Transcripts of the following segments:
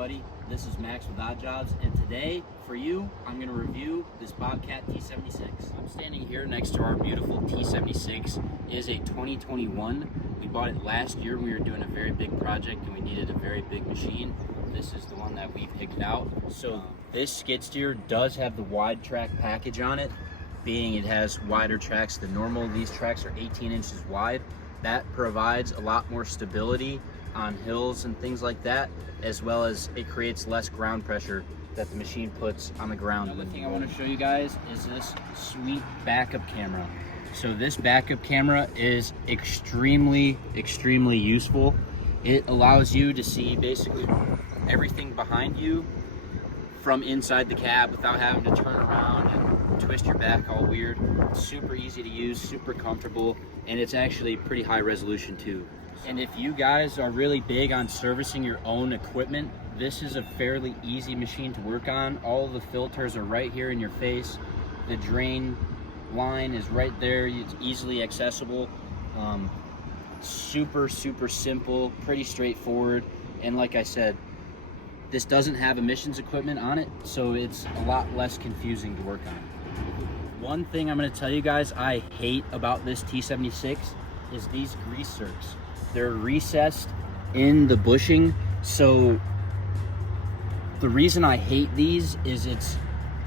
everybody, this is Max with Odd Jobs, and today, for you, I'm going to review this Bobcat T76. I'm standing here next to our beautiful T76. It is a 2021. We bought it last year when we were doing a very big project and we needed a very big machine. This is the one that we picked out. So this skid steer does have the wide track package on it, being it has wider tracks than normal. These tracks are 18 inches wide. That provides a lot more stability on hills and things like that, as well as it creates less ground pressure that the machine puts on the ground. Another thing I want to show you guys is this sweet backup camera. So this backup camera is extremely useful. It allows you to see basically everything behind you from inside the cab without having to turn around and twist your back all weird. It's super easy to use, super comfortable, and it's actually pretty high resolution too. And if you guys are really big on servicing your own equipment, this is a fairly easy machine to work on. All of the filters are right here in your face. The drain line is right there. It's easily accessible. Super simple, pretty straightforward. And like I said, this doesn't have emissions equipment on it, so it's a lot less confusing to work on. One thing I'm going to tell you guys I hate about this T76 is these grease zerks. They're recessed in the bushing, so the reason I hate these is it's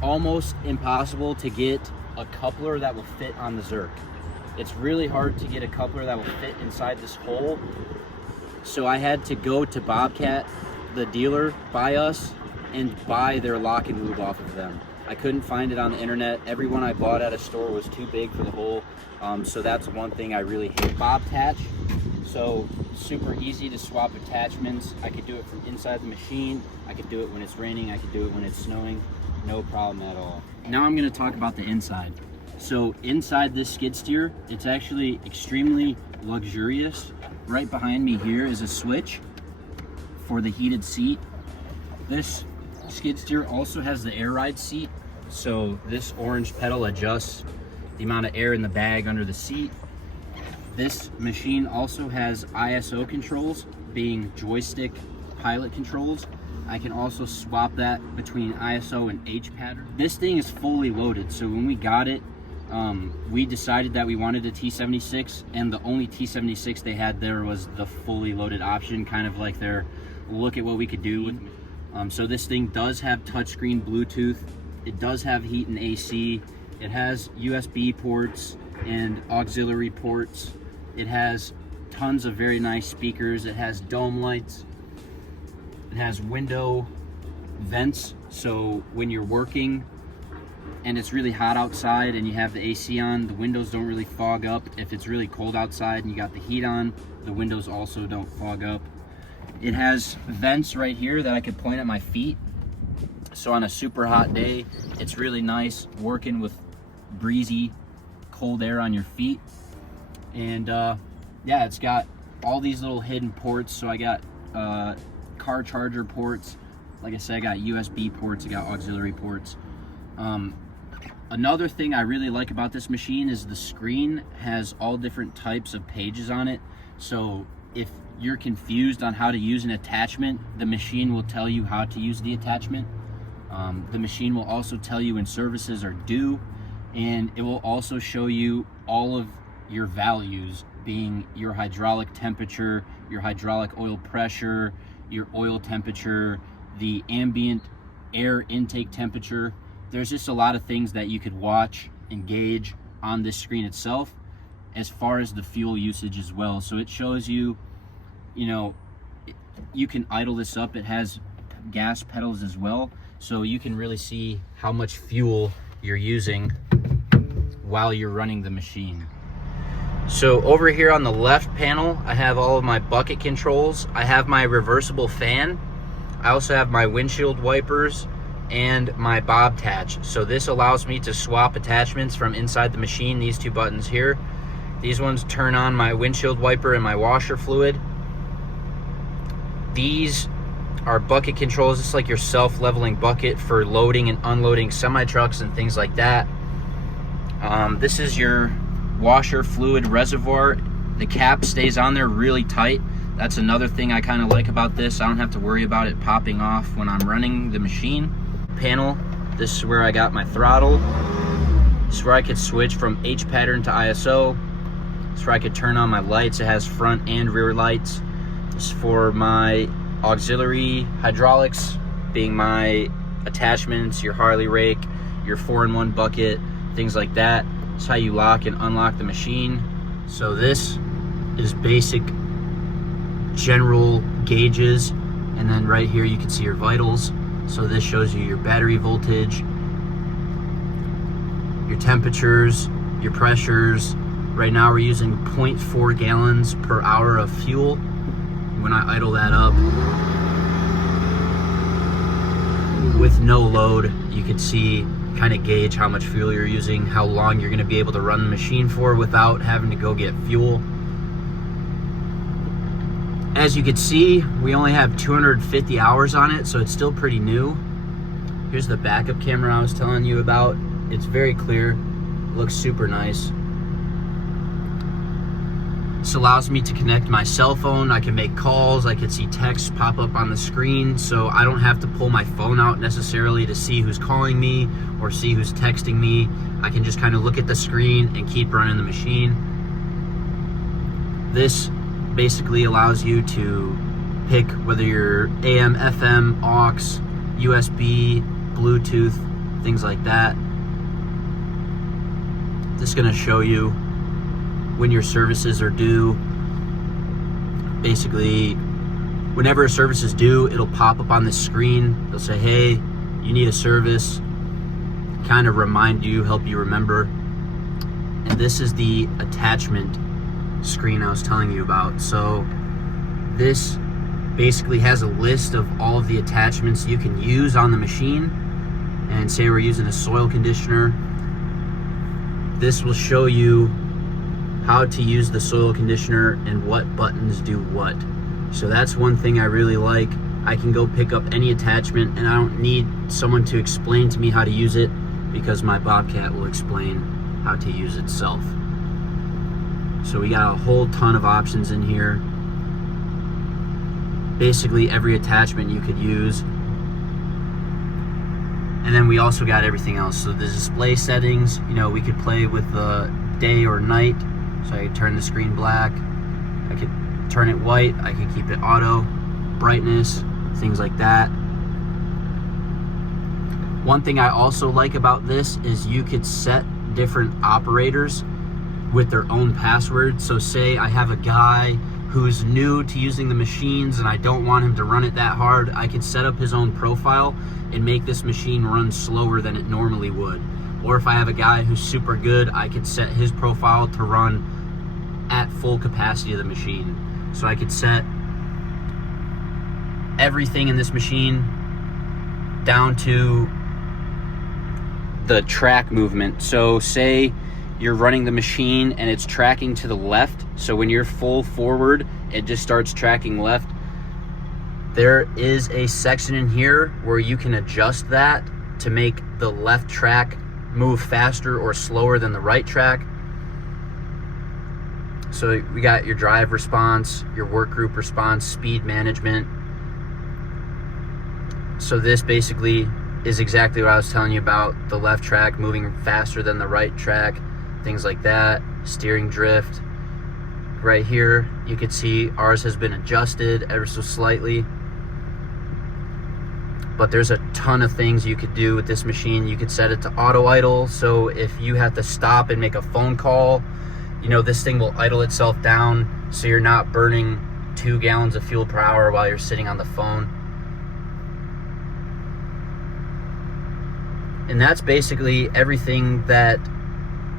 almost impossible to get a coupler that will fit on the zerk. It's really hard to get a coupler that will fit inside this hole, so I had to go to Bobcat, the dealer by us, and buy their lock and lube off of them. I couldn't find it on the internet. Every one I bought at a store was too big for the hole, so that's one thing I really hate. Bobcat, so super easy to swap attachments. I could do it from inside the machine. I could do it when it's raining. I could do it when it's snowing. No problem at all. Now I'm going to talk about the inside. So inside this skid steer, it's actually extremely luxurious. Right behind me here is a switch for the heated seat. This skid steer also has the air ride seat, so this orange pedal adjusts the amount of air in the bag under the seat. This machine also has ISO controls, being joystick pilot controls. I can also swap that between ISO and H pattern. This thing is fully loaded, so when we got it, we decided that we wanted a T76, and the only T76 they had there was the fully loaded option, kind of like their look at what we could do with it. So this thing does have touchscreen Bluetooth. It does have heat and AC. It has USB ports and auxiliary ports. It has tons of very nice speakers. It has dome lights. It has window vents, so when you're working and it's really hot outside and you have the AC on, the windows don't really fog up. If it's really cold outside and you got the heat on, the windows also don't fog up. It has vents right here that I could point at my feet. So on a super hot day, it's really nice working with breezy, cold air on your feet. And yeah, it's got all these little hidden ports. So I got car charger ports. Like I said, I got USB ports, I got auxiliary ports. Another thing I really like about this machine is the screen has all different types of pages on it. So if you're confused on how to use an attachment, the machine will tell you how to use the attachment. The machine will also tell you when services are due, and it will also show you all of your values, being your hydraulic temperature, your hydraulic oil pressure, your oil temperature, the ambient air intake temperature. There's just a lot of things that you could watch and gauge on this screen itself, as far as the fuel usage as well. So it shows you, you know, you can idle this up. It has gas pedals as well, so you can really see how much fuel you're using while you're running the machine. So over here on the left panel, I have all of my bucket controls. I have my reversible fan. I also have my windshield wipers and my bob attach. So this allows me to swap attachments from inside the machine. These two buttons here. These ones turn on my windshield wiper and my washer fluid. These are bucket controls. It's like your self-leveling bucket for loading and unloading semi-trucks and things like that. This is your washer fluid reservoir. The cap stays on there really tight, That's another thing I kind of like about this. I don't have to worry about it popping off when I'm running the machine. Panel, this is where I got my throttle. This is where I could switch from H pattern to ISO. This is where I could turn on my lights. It has front and rear lights. This is for my auxiliary hydraulics, being my attachments, your Harley rake, your 4-in-1 bucket, things like that. It's how you lock and unlock the machine. So this is basic general gauges, and then right here you can see your vitals. So this shows you your battery voltage, your temperatures, your pressures. Right now we're using 0.4 gallons per hour of fuel. When I idle that up with no load, you can see, kind of gauge how much fuel you're using, how long you're going to be able to run the machine for without having to go get fuel. As you can see, we only have 250 hours on it, so it's still pretty new. Here's the backup camera I was telling you about. It's very clear, it looks super nice. This allows me to connect my cell phone. I can make calls, I can see texts pop up on the screen, so I don't have to pull my phone out necessarily to see who's calling me or see who's texting me. I can just kind of look at the screen and keep running the machine. This basically allows you to pick whether you're AM, FM, aux, USB, Bluetooth, things like that. This is going to show you when your services are due. Basically, whenever a service is due, it'll pop up on the screen. They'll say, hey, you need a service, kind of remind you, help you remember. And this is the attachment screen I was telling you about. So this basically has a list of all of the attachments you can use on the machine. And say we're using a soil conditioner, this will show you how to use the soil conditioner and what buttons do what. So that's one thing I really like. I can go pick up any attachment and I don't need someone to explain to me how to use it, because my Bobcat will explain how to use itself. So we got a whole ton of options in here. Basically every attachment you could use. And then we also got everything else. So the display settings, you know, we could play with the day or night. So I could turn the screen black, I could turn it white, I could keep it auto, brightness, things like that. One thing I also like about this is you could set different operators with their own password. So say I have a guy who's new to using the machines and I don't want him to run it that hard, I could set up his own profile and make this machine run slower than it normally would. Or if I have a guy who's super good, I could set his profile to run at full capacity of the machine. So I could set everything in this machine down to the track movement. So say you're running the machine and it's tracking to the left. So when you're full forward, it just starts tracking left. There is a section in here where you can adjust that to make the left track move faster or slower than the right track. So we got your drive response, your work group response, speed management. So this basically is exactly what I was telling you about, the left track moving faster than the right track, things like that. Steering drift. Right here, you can see ours has been adjusted ever so slightly. But there's a ton of things you could do with this machine. You could set it to auto idle, so if you have to stop and make a phone call, you know, this thing will idle itself down so you're not burning 2 gallons of fuel per hour while you're sitting on the phone. And that's basically everything that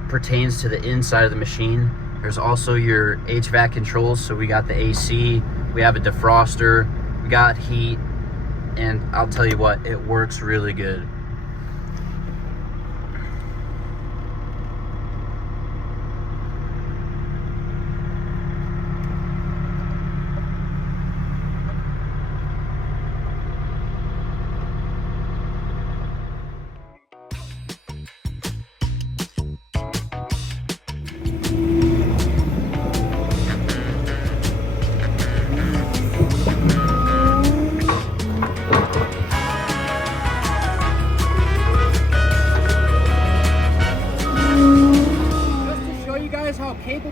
pertains to the inside of the machine. There's also your HVAC controls, so we got the AC, we have a defroster, we got heat, and I'll tell you what, it works really good.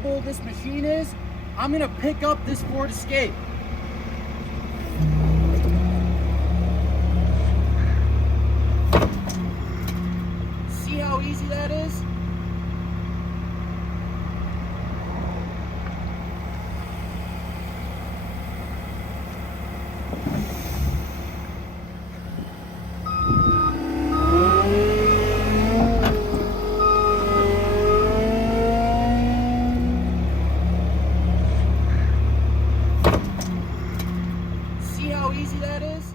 capable this machine is, I'm gonna pick up this Ford Escape. See how easy that is? Easy that is.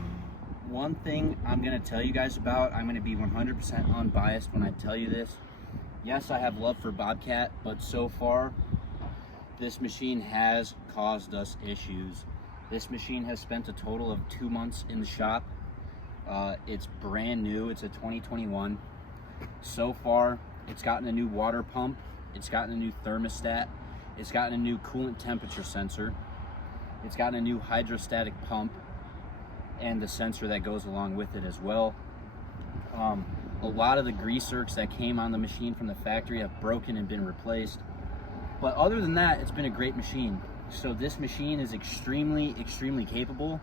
One thing I'm going to tell you guys about, I'm going to be 100% unbiased when I tell you this. Yes, I have love for Bobcat, but so far this machine has caused us issues. This machine has spent a total of 2 months in the shop. It's brand new. It's a 2021. So far it's gotten a new water pump, it's gotten a new thermostat, it's gotten a new coolant temperature sensor, it's gotten a new hydrostatic pump, and the sensor that goes along with it as well. A lot of the grease zerks that came on the machine from the factory have broken and been replaced. But other than that, it's been a great machine. So this machine is extremely capable.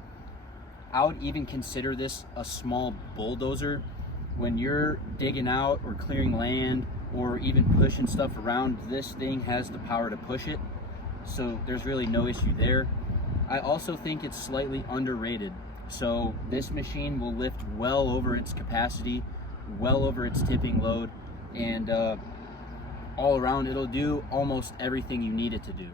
I would even consider this a small bulldozer. When you're digging out or clearing land or even pushing stuff around, this thing has the power to push it. So there's really no issue there. I also think it's slightly underrated. So this machine will lift well over its capacity, well over its tipping load, and all around it'll do almost everything you need it to do.